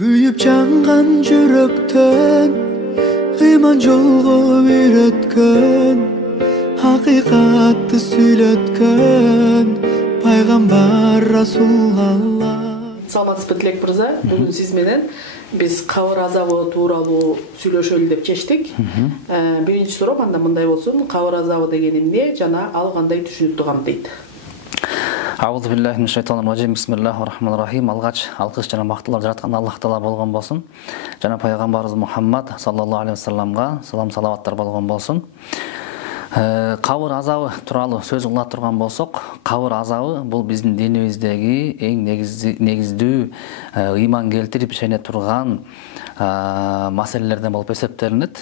Kuyup jangan жүрөктөн ыйман жолго үйрөткөн hakikatты сүйлөткөн пайгамбар Расулалла. Саламатсызбы Тилек мырза, бүгүн сиз менен биз кабыр азабы тууралуу сүйлөшөлү деп чечтик. Биринчи суроо анда мындай болсун: кабыр азабы деген эмне жана ал кандай түшүнүктү камтыйт? Аузу биллахи минаш шайтанир раджим. Бисмиллахир рахманир рахим. Алгач алкыш жана мактылар жараткан Аллах таала болгон болсун. Жана пайгамбарыбыз Мухаммад саллаллаху алейхи вассаламга салам салаваттар болгон болсун. Кабыр азабы тууралуу сөз кыла турган болсок, кабыр азабы бул биздин динибиздеги эң негиздүү ыйман келтирип ишене турган маселелерден болуп эсептелинет.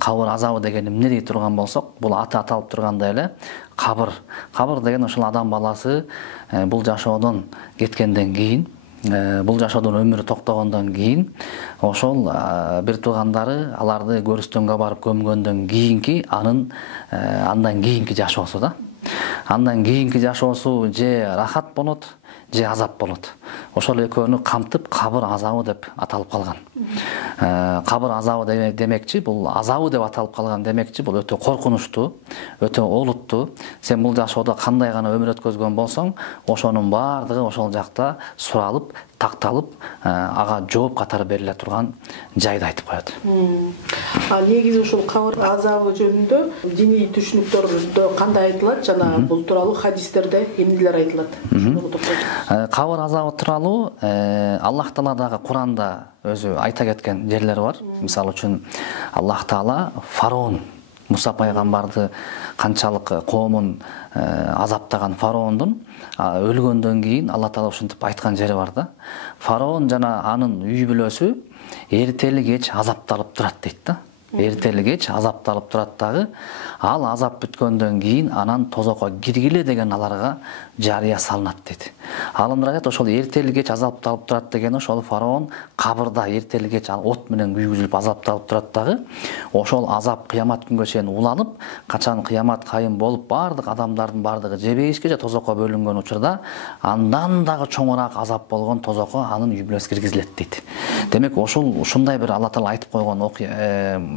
Кабыр азабы деген эмне дей турган болсок, бул аты аталып тургандай эле кабыр. Кабыр деген ошол адам баласы бул жашоодон кеткенден кийин, бул жашоодон өмүрү токтогондон кийин ошол бир туугандары аларды көрүстөнгө барып көмгөндөн кийинки андан кийинки жашоосу да. Андан кийинки жашоосу же рахат болот, же азап болот. Ошол экөөнү камтып кабыр азабы деп аталып калган. Кабыр азабы демекчи, бул азабы деп аталып калган демекчи, бул өтө коркунучтуу, өтө олуттуу. Сен бул жашоодо кандай гана өмүр өткөзгөн болсоң, ошонун баардыгы ошол жакта суралып, такталып, ага жооп катары бериле турган жайды айтып коет. Негизи ушул кабыр азабы жөнүндө диний түшүнүктөрдө кандай айтылат жана бул тууралуу хадистерде эмнелер айтылат? Кабыр азабы тууралуу Аллах таала дагы Куранда өзү айта кеткен жерлери бар. Мисалы үчүн Аллах таала фараон Муса пайгамбарды канчалык коомун азаптаган фараондун өлгөндөн кийин Алла таала ушинтип айткан жери бар да. Фараон жана анын үй бүлөсү эртели кеч азапталып турат дейт да. Эртели кеч азапталып турат дагы, ал азап бүткөндөн кийин анан тозокко киргиле деген аларга жарыя салынат дейт. Алымдар айтат, ошол эртели кеч азапталып турат деген ошол фараон кабырда эртели кеч от менен күйгүзүлүп азапталып турат дагы, ошол азап кыямат күнгө чейин уланып, качан кыямат кайым болуп бардык адамдардын бардыгы жебейишке же тозокко бөлүнгөн учурда андан дагы чоңураак азап болгон тозокко анын үй бүлөсү киргизилет дейт. Демек ушундай бир Алла таала айтып койгон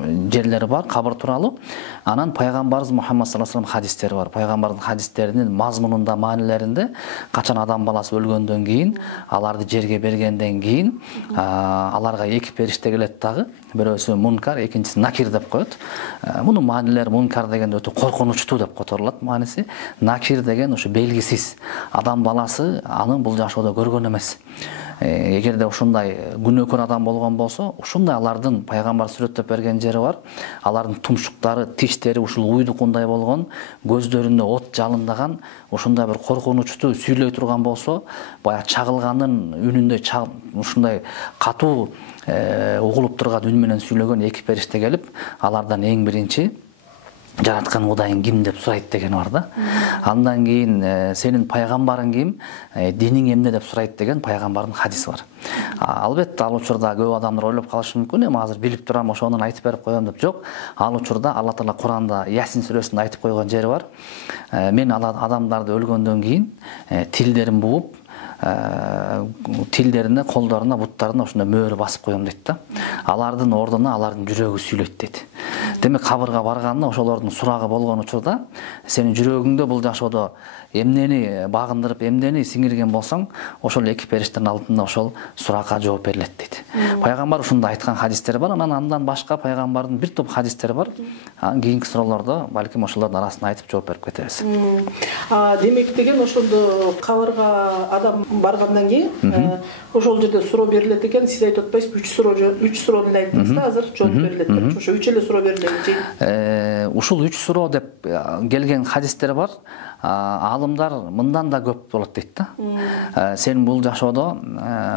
жерлери бар кабыр тууралуу. Анан пайгамбарыбыз Мухаммад саллаллаху алейхи вассалам хадистери бар. Пайгамбардын хадистеринин мазмунунда, маанилеринде качан адам баласы өлгөндөн кийин, аларды жерге бергенден кийин, аларга эки периште келет дагы. Бирөөсү мункар, экинчиси накир деп коет. Мунун маанилери мункар деген өтө коркунучтуу деп которулат мааниси. Накир деген ушу белгисиз. Адам баласы анын бул жашоодо көргөн эмес. Эгерде ушундай күнөөкөр адам болгон болсо, ушундай алардын пайгамбар сүрөттөп берген жери бар. Алардын тумшуктары, тиштери ушул уйдукундай болгон, көздөрүндө от жалындаган, ушундай бир коркунучтуу сүйлөй турган болсо, баягы чагылгандын үнүндөй ушундай катуу угулуп турган үн менен сүйлөгөн эки периште келип, алардан эң биринчи жараткан Кудайың ким деп сурайт деген бар да. Андан кийин сенин пайгамбарың ким, диниң эмне деп сурайт деген пайгамбардын хадиси бар. Албетте ал учурда көп адамдар ойлоп калышы мүмкүн, эми азыр билип турам, ошонун айтып берип коем деп. Жок, ал учурда Алла таала Куранда Ясин сүрөсүндө айтып койгон жери бар. Мен адамдарды өлгөндөн кийин тилдерин бууп, тилдерине, колдоруна, буттарына ошондой мөөрө басып коем дейт да. Алардын ордуна алардын жүрөгү сүйлөйт дейт. Демек кабырга барганда ошолордун сурагы болгон учурда сенин жүрөгүңдө бул жашоодо эмнени багындырып, эмнени сиңирген болсоң, ошол эки периштенин алдында ошол суракка жооп берилет дейт. Пайгамбар ушундай айткан хадистери бар, андан башка пайгамбардын бир топ хадистери бар. Кийинки суроолордо балким ошолордун арасынан айтып жооп берип кетебиз. Демек деген ошондо кабырга адам баргандан кийин ошол жерде суроо берилет экен. Сиз айтып атпайсызбы, 3 суроо эле айттыңыз да, азыр жооп берилет деп. Ошо 3 эле суроо берилет. Ушул 3 суроо деп келген хадистер бар. Алымдар мындан да көп болот дейт да. Сен бул жашоодо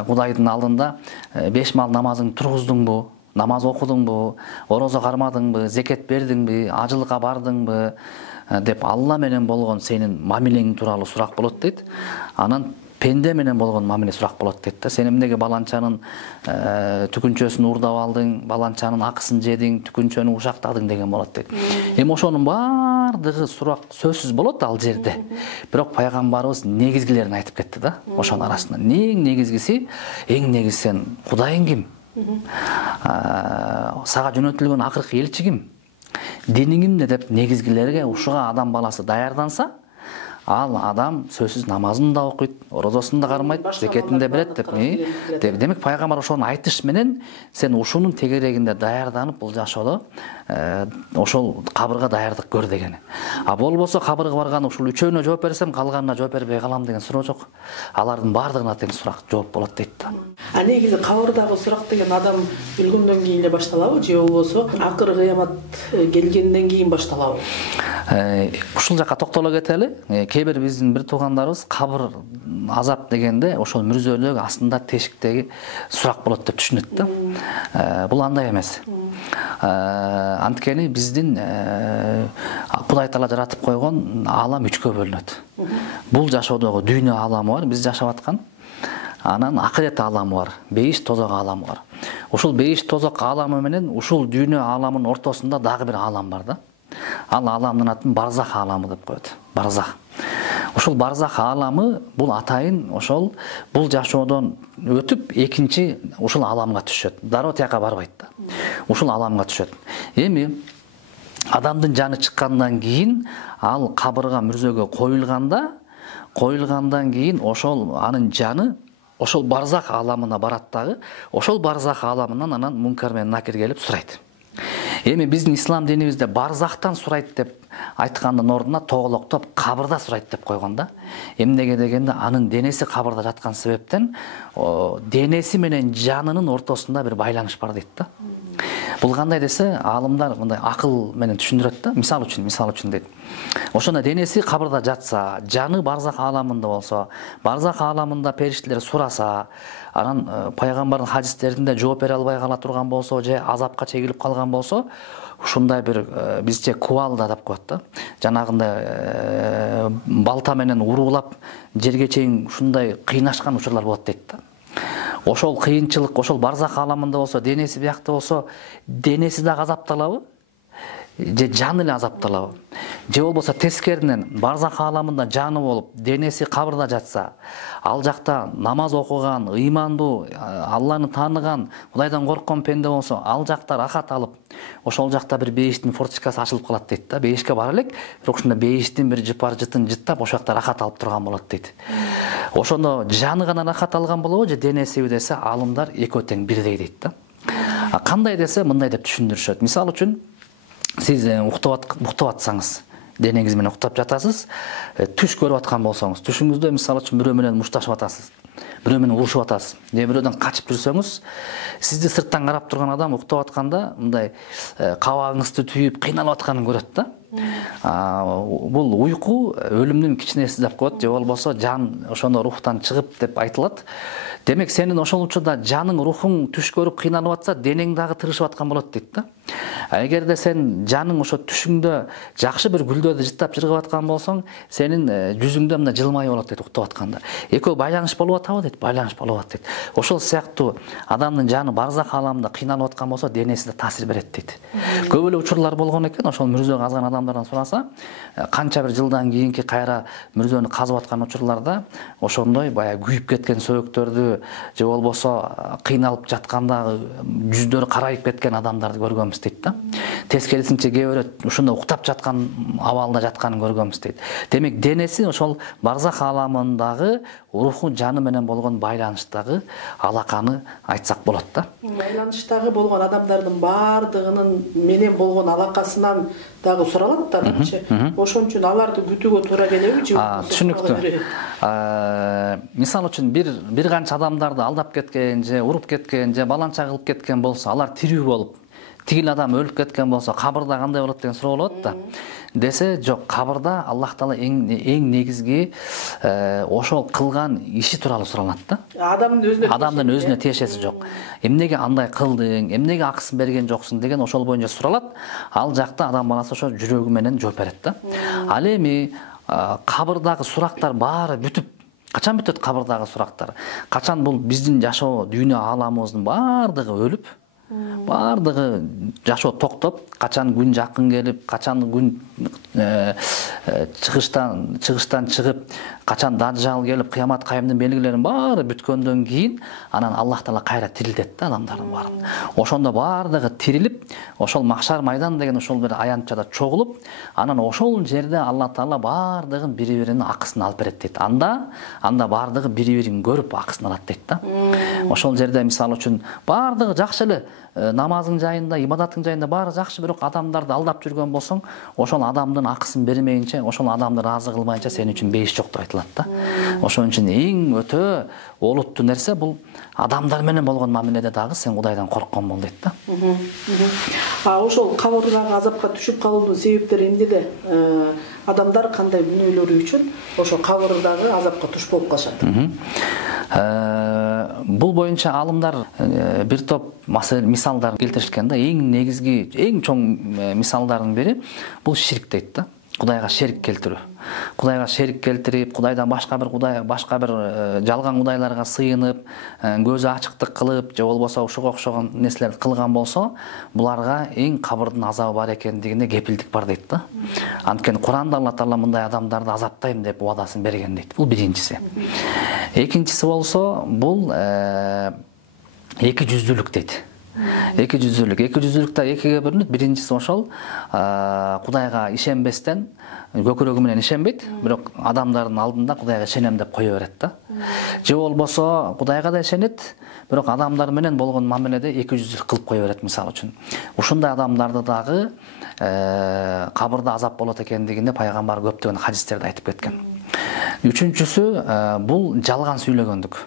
Кудайдын алдында 5 мал намазың тургуздуңбу, намаз окудуңбу, орозо кармадыңбы, зекет бердиңби, ажылыкка бардыңбы деп Алла менен болгон сенин мамилең тууралуу сурак болот дейт. Анан пенде менен болгон мамиле сурак болот дейт да. Сен эмнеге баланчанын түкүнчөсүн уурдап алдың, баланчанын акысын жедиң, түкүнчөнү ушактадың деген болот дейт. Эми ошонун баары баардыгы сурак сөзсүз болот ал жерде. Бирок пайгамбарыбыз негизгилерин айтып кетти да. Ошонун арасында эң негизгиси, сен Кудайың ким? Сага жөнөтүлгөн акыркы элчи ким? Диниң эмне деп негизгилерге ушуга адам баласы даярданса, ал адам сөзсүз намазын да окуйт, орозосун да кармайт, зекетин да берет деп. Демек пайгамбар ошону айтыш менен сен ушунун тегерегинде даярданып бул жашоодо ошол кабырга даярдык көр дегени. А болбосо кабырга барган ушул үчөөнө жооп берсем, калганына жооп бербей калам деген суроо жок. Алардын баардыгына тең сурак жооп болот дейт да. Негизи кабырдагы сурак деген адам өлгөндөн кийин эле башталабы же болбосо акыры кыямат келгенден кийин башталабы? Ушул жакка токтоло кетели. Кээ бир биздин бир туугандарыбыз кабыр азап дегенде ошол мүрзөлүк астында тешиктеги сурак болот деп түшүнөт да. Бул андай эмес. Анткени биздин Кудай Таала жаратып койгон алам үчкө бөлүнөт. Бул жашоодогу дүйнө аламы бар, биз жашап аткан. Анан акырет аламы бар, бейиш тозок аламы бар. Ушул бейиш тозок аламы менен ушул дүйнө аламынын ортосунда дагы бир алам бар да. Ал аламдын атын барзах аламы деп коет. Барзах. Ушул барзах аламы бул атайын ошол бул жашоодон өтүп экинчи ушул аламга түшөт. Дароо тияка барбайт да. Ушул аламга түшөт. Эми адамдын жаны чыккандан кийин ал кабырга мүрзөгө коюлгандан кийин ошол анын жаны ошол барзах аламына барат дагы, ошол барзах аламынан анан мункар менен накир келип сурайт. Эми биздин ислам динибизде барзахтан сурайт деп айткандын ордуна тоголоктоп кабырда сурайт деп койгон да. Эмнеге дегенде анын денеси кабырда жаткан себептен денеси менен жанынын ортосунда бир байланыш бар дейт да. Бул кандай десе, аалымдар мындай акыл менен түшүндүрөт да. Мисал үчүн дейт. Ошондо денеси кабырда жатса, жаны барзах аламында болсо, барзах аламында периштелер сураса, анан пайгамбардын хадистеринде жооп бере албай кала турган болсо, же азапка чегилип калган болсо, ушундай бир бизче кубалда деп коет да. Жанагындай балта менен уруулап жерге чейин ушундай кыйнашкан учурлар болот дейт да. Ошол кыйынчылык, ошол барзах аламында болсо, денеси биякта болсо, денеси да азапталабы? Же жаны эле азапталабы? Же болбосо тескеринен барзах аламында жаны болуп, денеси кабырда жатса, ал жакта намаз окуган, ыймандуу, Алланы тааныган, Кудайдан корккон пенде болсо, ал жакта рахат алып, ошол жакта бир бейиштин форточкасы ачылып калат дейт да. Бейишке бара элек, бирок ушунда бейиштин бир жыпар жытын жыттап, ошол жакта рахат алып турган болот дейт. Ошондо жаны гана рахат алган болобу же денесиби десе, алымдар экөө тең бирдей дейт да. Кандай десе, мындай деп түшүндүрүшөт. Мисалы үчүн сиз уктап атсаңыз, денеңиз менен уктап жатасыз, түш көрүп аткан болсоңуз, түшүңүздө мисалы үчүн бирөө менен мушташып атасыз, бирөө менен урушуп атасыз, же бирөөдөн качып жүрсөңүз, сизди сырттан карап турган адам уктап атканда мындай кабагыңызды түйүп кыйналып атканын көрөт да. Бул уйку өлүмдүн кичинеси деп коет, же болбосо жан ошондо рухтан чыгып деп айтылат. Демек сенин ошол учурда жаның, рухуң түш көрүп кыйналып атса, денең дагы тырышып аткан болот дейт да. Эгерде сен жаның ошо түшүңдө жакшы бир гүлдөрдү жыттап жыргап аткан болсоң, сенин жүзүңдө мына жылмайып болот дейт уктап атканда. Экөө байланыш болуп атабы дейт, байланыш болуп атат дейт. Ошол сыяктуу адамдын жаны барзах аламында кыйналып аткан болсо, денеси да таасир берет дейт. Көп эле учурлар болгон экен, ошол мүрзө казган адамдардан сураса, канча бир жылдан кийинки кайра мүрзөнү казып аткан учурларда ошондой баягы күйүп кеткен сөйөктөрдү, же болбосо кыйналып жатканда жүздөрү карайып кеткен адамдарды көргөнбүз дейт да. Тескерисинче кээ бирөө ушундай уктап жаткан абалда жатканын көргөнбүз дейт. Демек денеси ошол барзах аламындагы руху жаны менен болгон байланыштагы алаканы айтсак болот да. Байланыштагы болгон адамдардын баардыгынын менен болгон алакасынан дагы суралат да, анчы. Ошон үчүн аларды күтүүгө туура келеби же? Түшүнүктүү. Мисалы үчүн бир канча адамдарды алдап кеткен, же уруп кеткен, же баланча кылып кеткен болсо, алар тирүү болуп, тигил адам өлүп кеткен болсо, кабырда кандай болот деген суроо болот да. Десе, жок, кабырда Аллах Таала эң негизги ошол кылган иши тууралуу суралат да. Адамдын өзүнө тиешеси жок. Эмнеге андай кылдың, эмнеге акысын берген жоксуң деген ошол боюнча суралат. Ал жакта адам баласы ошо жүрөгү менен жооп берет да. Ал эми кабырдагы сурактар баары бүтүп, качан бүтөт кабырдагы сурактар? Качан бул биздин жашоо дүйнө ааламыбыздын баардыгы өлүп, Бардыгы жашоо токтоп, качан күн жакын келип, качан күн чыгыштан чыгып, качан даджал келип, кыямат кайымдын белгилерин баары бүткөндөн кийин анан Аллах Таала кайра тирилтет да адамдардын баарын. Ошондо бардыгы тирилип, ошол махшар майдан деген ошол бир аянтчада чогулуп, анан ошол жерде Аллах Таала бардыгын бири-биринин акысын алып берет дейт. Анда бардыгы бири-бирин көрүп акысын алат дейт да. Ошол жерде мисалы үчүн бардыгы жакшы эле намазың жайында, ибадаттың жайында баары жакшы, бирок адамдарды алдап жүргөн болсоң, ошол адамдын акысын бермейинче, ошол адамды ыраазы кылмайынча сен үчүн бейиш жок деп айтылат да. Ошон үчүн эң өтө олуттуу нерсе бул адамдар менен болгон мамиледе дагы сен Кудайдан корккон бол дейт да. Ошол кабырдагы азапка түшүп калуунун себептери эмнеде? Адамдар кандай күнөөлөрү үчүн ошо кабырдагы азапка туш болуп калышат? Бул боюнча алымдар бир топ мисалдар келтиришкен да. Эң негизги, эң чоң мисалдардын бири бул ширк дейт да. Кудайга шерик келтирүү. Кудайга шерик келтирип, Кудайдан башка бир жалган кудайларга сыйынып, көзү ачыктык кылып, же болбосо ушуга окшогон нерселерди кылган болсо, буларга эң кабырдын азабы бар экендигине кепилдик бар дейт да. Анткени Куранда Алла Таала мындай адамдарды азаптайм деп убадасын берген дейт. Бул биринчиси. Экинчиси болсо, бул эки жүздүүлүк дейт. Эки жүздүүлүктө экиге бөлүнөт. Биринчиси ошол Кудайга ишенбестен, көкүрөгү менен ишенбейт, бирок адамдардын алдында Кудайга ишенем деп кое берет да. Же болбосо Кудайга да ишенет, бирок адамдар менен болгон мамиледе эки жүздүүлүк кылып кое берет мисалы үчүн. Ушундай адамдарды дагы кабырда азап болот экендигинде пайгамбар көптөгөн хадистерде айтып кеткен. Үчүнчүсү бул жалган сүйлөгөндүк.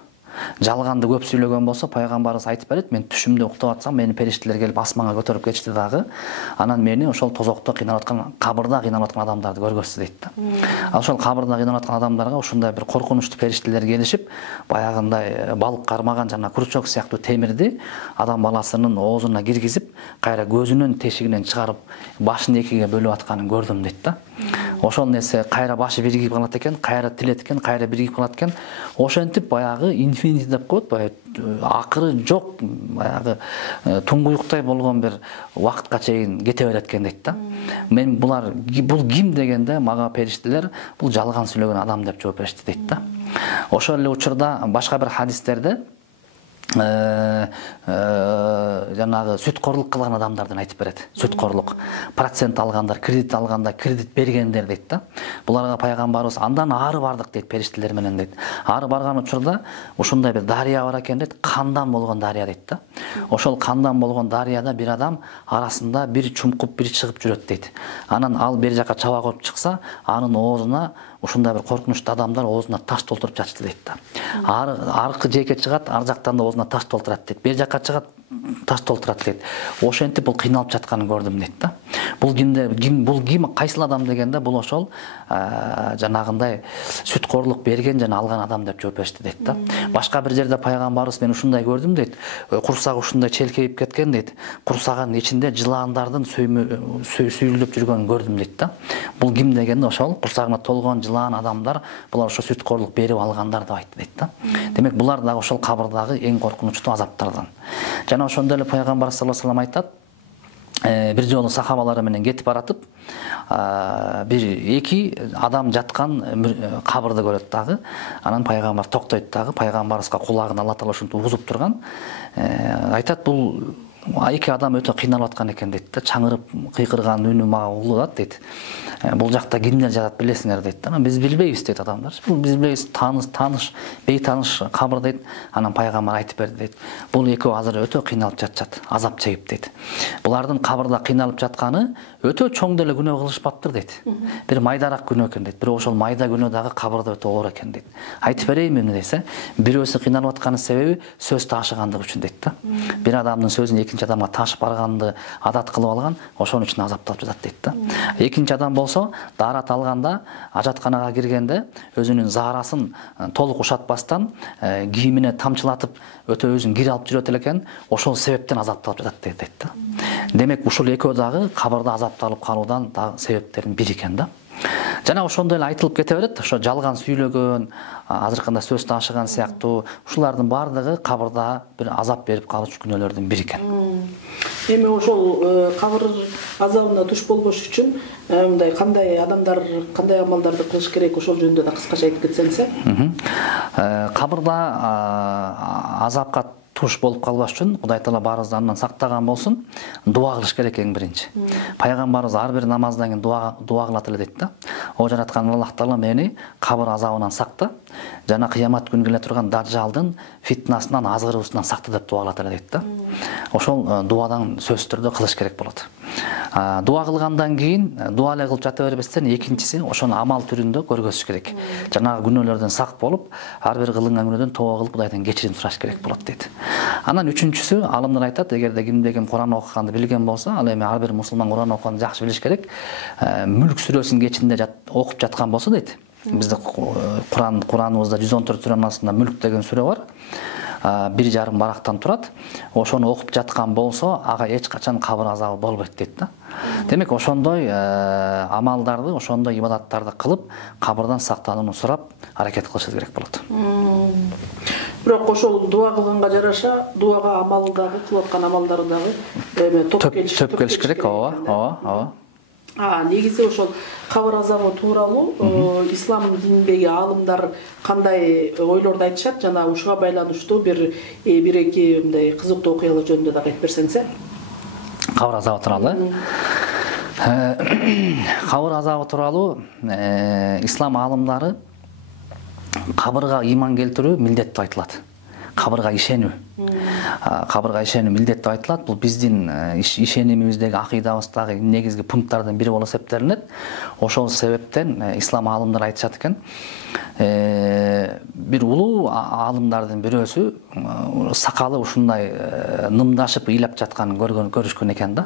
Жалганды көп сүйлөгөн болсо пайгамбарыбыз айтып берет, мен түшүмдө уктап атсам, мени периштелер келип асманга көтөрүп кетишти дагы, анан мени ошол тозокто кыйналып аткан, кабырда кыйналып аткан адамдарды көргөзсү дейт да. Ошол кабырда кыйналып аткан адамдарга ушундай бир коркунучтуу периштелер келишип, баягындай балык кармаган жана крючок сыяктуу темирди адам баласынын оозуна киргизип, кайра көзүнүн тешигинен чыгарып, башын экиге бөлүп атканын көрдүм дейт да. Ошол нерсе кайра башы биригип калат экен, кайра тилет экен, кайра биригип калат экен. Ошентип баягы инфинити деп коет, баягы акыры жок, баягы туңгуюктай болгон бир убакытка чейин кете берет экен дейт да. Мен бул ким дегенде мага периштелер бул жалган сүйлөгөн адам деп жооп беришти дейт да. Ошол эле учурда башка бир хадистерде жанагы сүткорлук кылган адамдардын айтып берет. Сүткорлук, процент алгандар, кредит алганда, кредит бергендер дейт да. Буларга пайгамбарыбыз андан ары бардык дейт периштелер менен дейт. Ары барган учурда ушундай бир дарыя бар экен дейт, кандан болгон дарыя дейт да. Ошол кандан болгон дарыяда бир адам арасында бир чумкуп, бир чыгып жүрөт дейт. Анан ал бер жака чаба коюп чыкса, анын оозуна ушундай бир коркунучтуу адамдар оозуна таш толтуруп жатышты дейт да. Аркы жээкке чыгат, ар жактан да оозуна таш толтурат дейт. Бер жака чыгат, таш толтурат дейт. Ошентип бул кыйналып жатканын көрдүм дейт да. Бул ким, кайсыл адам дегенде бул ошол жанагындай сүткорлук берген жана алган адам деп жооп беришти дейт да. Башка бир жерде пайгамбарыбыз мен ушундай көрдүм дейт. Курсагы ушундай челкейип кеткен дейт. Курсагынын ичинде жылаандардын сүйүлүп жүргөнүн көрдүм дейт да. Бул ким дегенде ошол курсагына толгон жылаан адамдар, булар ошо сүткорлук берип алгандар деп айтты дейт да. Демек булар дагы ошол кабырдагы эң коркунучтуу азаптардан. Жана ошондой эле пайгамбар саллаллаху алейхи вассалам айтат, бир жолу сахабалары менен кетип баратып, бир эки адам жаткан кабырды көрөт дагы. Анан пайгамбар токтойт дагы, пайгамбарыбызга кулагын Алла Таала ушинтип угузуп турган. Айтат, бул эки адам өтө кыйналып аткан экен дейт да. Чаңырып кыйкырган үнү мага угулат дейт. Бул жакта кимдер жатат билесиңер дейт да. Биз билбейбиз дейт адамдар. Бул биз билбейбиз, таныш, бейтаныш кабыр дейт. Анан пайгамбар айтып берди дейт. Бул экөө азыр өтө кыйналып жатышат, азап чегип дейт. Булардын кабырда кыйналып жатканы өтө чоң деле күнөө кылышпаптыр дейт. Бир майдараак күнөө экен дейт. Бирок ошол майда күнөө дагы кабырда өтө оор экен дейт. Айтып берейинби эмне десе, бирөөсү кыйналып атканын себеби сөз ташыгандыгы үчүн дейт да. Бир адамдын сөзүн экинчи адамга ташып барганды адат кылып алган, ошон үчүн азапталып жатат дейт да. Экинчи адам болсо, даарат алганда, ажатканага киргенде өзүнүн заарасын толук ушатпастан, кийимине тамчылатып өтө өзүн кир алып жүрөт экен, ошол себептен азапталып жатат дейт да. Демек ушул экөө дагы кабырда азапталып калуудан дагы себептердин бири экен да. Жана ошондой эле айтылып кете берет, ошо жалган сүйлөгөн, азыркында сөз ташыган сыяктуу ушулардын баардыгы кабырда бир азап берип калуучу күнөөлөрдүн бири экен. Эми ошол кабыр азабына туш болбош үчүн мындай кандай адамдар кандай амалдарды кылыш керек, ошол жөнүндө да кыскача айтып кетсеңиз. Кабырда азапка туш болуп калбаш үчүн Кудай Таала баарыбызды андан сактаган болсун, дуа кылыш керек эң биринчи. Пайгамбарыбыз ар бир намаздан кийин дуа кылат эле дейт да. О жараткан Аллах Таала мени кабыр азабынан сакта, жана кыямат күнү келе турган дажжалдын фитнасынан, азгыруусунан сакта деп дуа кылат эле дейт да. Ошол дуадан сөзсүз түрдө кылыш керек болот. Дуа кылгандан кийин дуа эле кылып жата бербестен экинчиси ошону амал түрүндө көргөзүш керек. Жанагы күнөөлөрдөн сак болуп, ар бир кылынган күнөөдөн тооба кылып Кудайдан кечирим сураш керек болот дейт. Анан үчүнчүсү, алымдар айтат, эгерде кимде ким Куран окуганды билген болсо, ал эми ар бир мусулман Куран окуганды жакшы билиш керек. Мүлк сүрөсүнүн кечинде окуп жаткан болсо дейт. Бизде Кураныбызда 114 сүрөнасында мүлк деген сүрө бар. 1,5 барактан турат. Ошону окуп жаткан болсо, ага эч качан кабыр азабы болбойт дейт да. Демек ошондой амалдарды, ошондой ибадаттарды кылып, кабырдан сактанууну сурап, аракет кылышыбыз керек болот. Бирок ошол дуа кылганга жараша, дуага амалдагы, кылып аткан амалдардагы топ келиш керек. Ооба. Негизи ошол кабыр азабы тууралуу ислам дининдеги аалымдар кандай ойлорду айтышат, жана ушуга байланыштуу бир эки мындай кызыктуу окуялар жөнүндө да айтып берсеңиз. Кабыр азабы тууралуу. Кабыр азабы тууралуу ислам аалымдары кабырга ыйман келтирүү милдет деп айтылат. Кабырга ишенүү. Кабырга ишенүү милдет деп айтылат. Бул биздин ишенимибиздеги, акыйдабыздагы негизги пункттардын бири болуп эсептелинет. Ошол себептен ислам аалымдары айтышат экен. Бир улуу аалымдардын бирөөсү сакалы ушундай нымдашып ыйлап жатканын көрүшкөн экен да.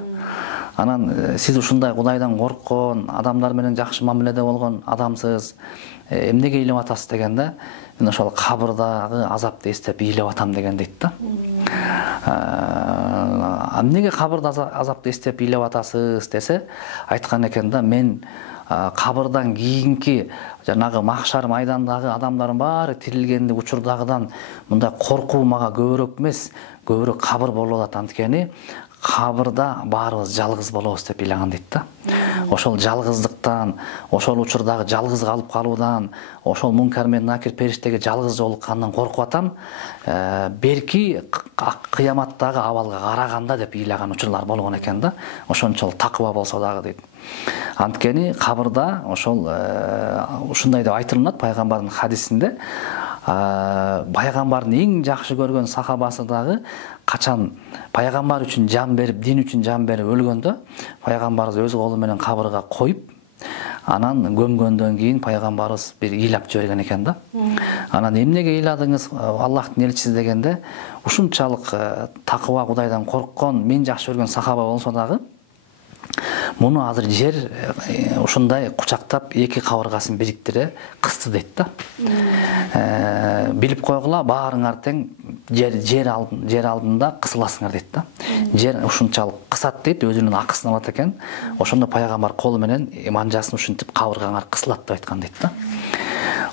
Анан сиз ушундай Кудайдан корккон, адамдар менен жакшы мамиледе болгон адамсыз, эмнеге ыйлап атасыз дегенде, мен ошол кабырдагы азапты эстеп ыйлап атам деген дейт да. Эмнеге кабырда азапты эстеп ыйлап атасыз десе, айткан экен да, мен кабырдан кийинки жанагы махшар майдандагы адамдардын баары тирилгенди учурдагыдан мындай коркуу мага көбүрөөк эмес, көбүрөөк кабыр болуп атат, анткени кабырда баарыбыз жалгыз болобуз деп ыйлаган дейт да. Ошол жалгыздыктан, ошол учурдагы жалгыз калып калуудан, ошол мункар менен накир периштеге жалгыз жолуккандан коркуп атам. Берки кыяматтагы абалга караганда деп ыйлаган учурлар болгон экен да. Ошончол такыба болсо дагы дейт. Анткени кабырда ошол ушундай деп айтылынат пайгамбардын хадисинде. Пайгамбардын эң жакшы көргөн сахабасы дагы качан пайгамбар үчүн жан берип, дин үчүн жан берип өлгөндө, пайгамбарыбыз өз колу менен кабырга коюп, анан көмгөндөн кийин пайгамбарыбыз бир ыйлап жиберген экен да. Анан эмнеге ыйладыңыз, Аллахтын элчиси дегенде, ушунчалык такыба Кудайдан корккон, мен жакшы көргөн сахаба болсо дагы, муну азыр жер ушундай кучактап эки кабыргасын бириктире кысты дейт да. Билип койгула, баарыңар тең жер алдында кысыласыңар дейт да. Жер ушунчалык кысат дейт, өзүнүн акысын алат экен. Ошондо пайгамбар колу менен манжасын ушинтип кабыргаңар кысылат деп айткан дейт да.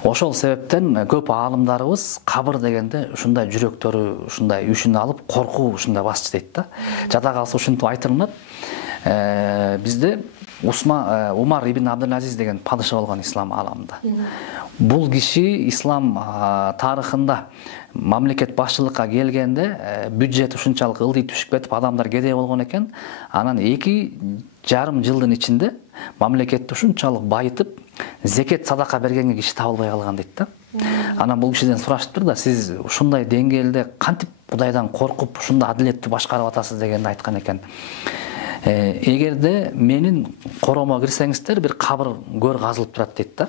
Ошол себептен көп аалымдарыбыз кабыр дегенде ушундай жүрөктөрү ушундай үшүн алып, коркуу ушундай басчы дейт да. Жада калса ушинтип айтылынат. Бизде Умар ибн Абдул-Азиз деген падыша болгон ислам ааламында. Бул киши ислам тарыхында мамлекет башчылыкка келгенде бюджет ушунчалык ылдый түшүп кетип, адамдар кедей болгон экен. Анан 2,5 жылдын ичинде мамлекетти ушунчалык байытып, зекет садака бергенге киши табылбай калган дейт да. Анан бул кишиден сурашыптыр да, сиз ушундай деңгээлде кантип Кудайдан коркуп, ушундай адилетти башкарып атасыз дегенде айткан экен. Эгерде менин коромо кирсеңиздер, бир кабыр көр казылып турат дейт да.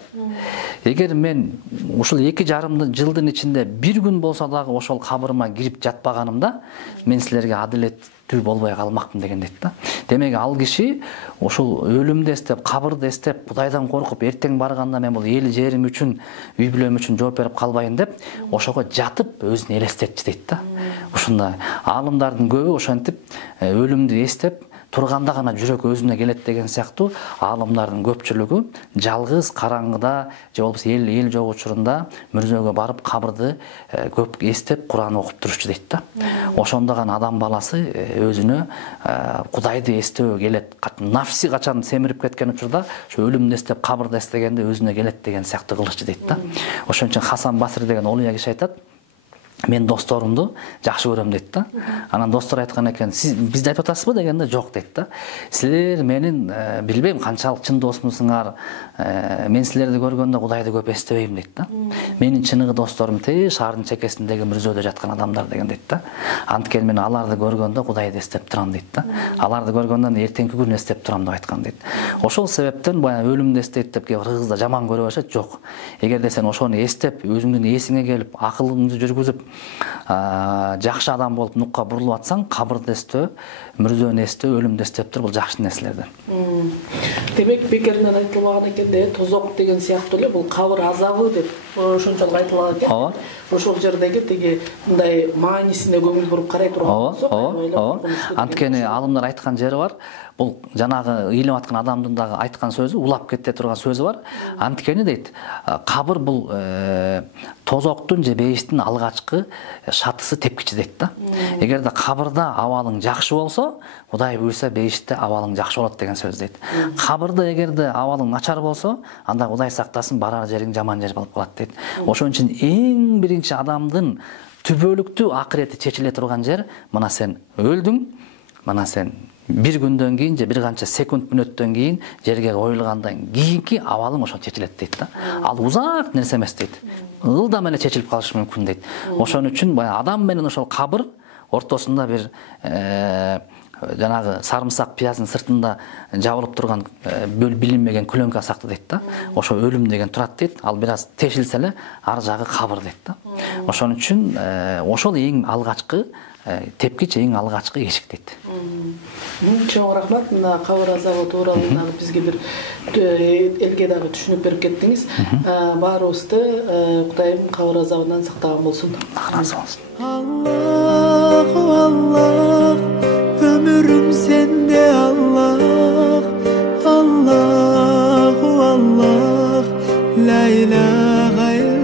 Эгер мен ушул 2,5 жылдын ичинде бир күн болсо дагы ошол кабырыма кирип жатпаганымда, мен силерге адилеттүү болбой калмакмын деген дейт да. Демек ал киши ошол өлүмдү эстеп, кабырды эстеп, Кудайдан коркуп, эртең барганда мен бул эл жерим үчүн, үй бүлөм үчүн жооп берип калбайын деп, ошого жатып өзүн элестетчи дейт да. Ушундай аалымдардын көбү ошентип өлүмдү эстеп, турганда гана жүрөк өзүнө келет деген сыяктуу аалымдардын көпчүлүгү жалгыз караңгыда же болбосо эл жок учурунда мүрзөгө барып кабырды көп эстеп Куран окуп турушчу дейт да. Ошондо гана адам баласы өзүнө Кудайды эстөөгө келет. Нафси качан семирип кеткен учурда ошо өлүмдү эстеп кабырды эстегенде өзүнө келет деген сыяктуу кылыччу дейт да. Ошон үчүн Хасан Басри деген олуя киши айтат, мен досторумду жакшы көрөм дейт да. Анан достор айткан экен, сиз бизди айтып атасызбы дегенде, жок дейт да. Силер менин билбейм канчалык чын досмусуңар, мен силерди көргөндө Кудайды көп эстебейм дейт да. Менин чыныгы досторум шаардын чекесиндеги мүрзөдө жаткан адамдар деген дейт да. Анткени мен аларды көргөндө Кудайды эстеп турам дейт да. Аларды көргөндөн эртеңки күнү эстеп турам деп айткан дейт. Ошол себептен баягы өлүмдү эстейт деп кыргызда жаман көрүп алышат. Жок. Эгерде сен ошону эстеп, өзүңдүн эсиңе келип, акылыңды жүргүзүп, жакшы адам болуп нукка бурулуп атсаң, кабырды эстөө, мүрзөнү эстөө, өлүмдү эстеп туруп, бул жакшы нерселерден. Демек бекеринен айтылбаган экен да, тозок деген сыяктуу эле бул кабыр азабы деп ошончолук айтылган экен. Ошол жердеги тиги мындай маанисине көңүл буруп карай турган болсок, анткени алымдар айткан жери бар. Бул жанагы ыйлап аткан адамдын дагы айткан сөзү, улап кете турган сөзү бар. Анткени дейт, кабыр бул тозоктун же бейиштин алгачкы шатысы, тепкичи дейт да. Эгерде кабырда абалың жакшы болсо, Кудай буйрса бейиште абалың жакшы болот деген сөз дейт. Кабырда эгерде абалың начар болсо, анда Кудай сактасын, барар жериң жаман жер болуп калат дейт. Ошон үчүн эң биринчи адамдын түбөлүктүү акырети чечиле турган жер, мына сен өлдүң, мына сен bir күндөн кийин же бир канча секунд мүнөттөн кийин жерге коюлгандан кийинки абалың ошо чечилет дейт да. Ал узак нерсе эмес дейт. Ылдам эле чечилип калышы мүмкүн дейт. Ошон үчүн баягы адам менен ошол кабыр ортосунда бир жанагы сарымсак пияздын сыртында жабылып турган билинбеген күлөңкө сактуу дейт да. Ошо өлүм деген турат дейт. Ал бир аз тешилсе эле ар жагы кабыр дейт да. Ошон үчүн ошол эң алгачкы тепкич, эң алгачкы эшик дейт. Чоң рахмат, мына кабыр азабы тууралуу дагы бизге бир элге дагы түшүнүп берип кеттиңиз. Баарыбызды Кудайым кабыр азабынан сактаган болсун. Разы болсун. Аллаху Аллах, ömürüm sende Allah. Allahu Allah, la ilahe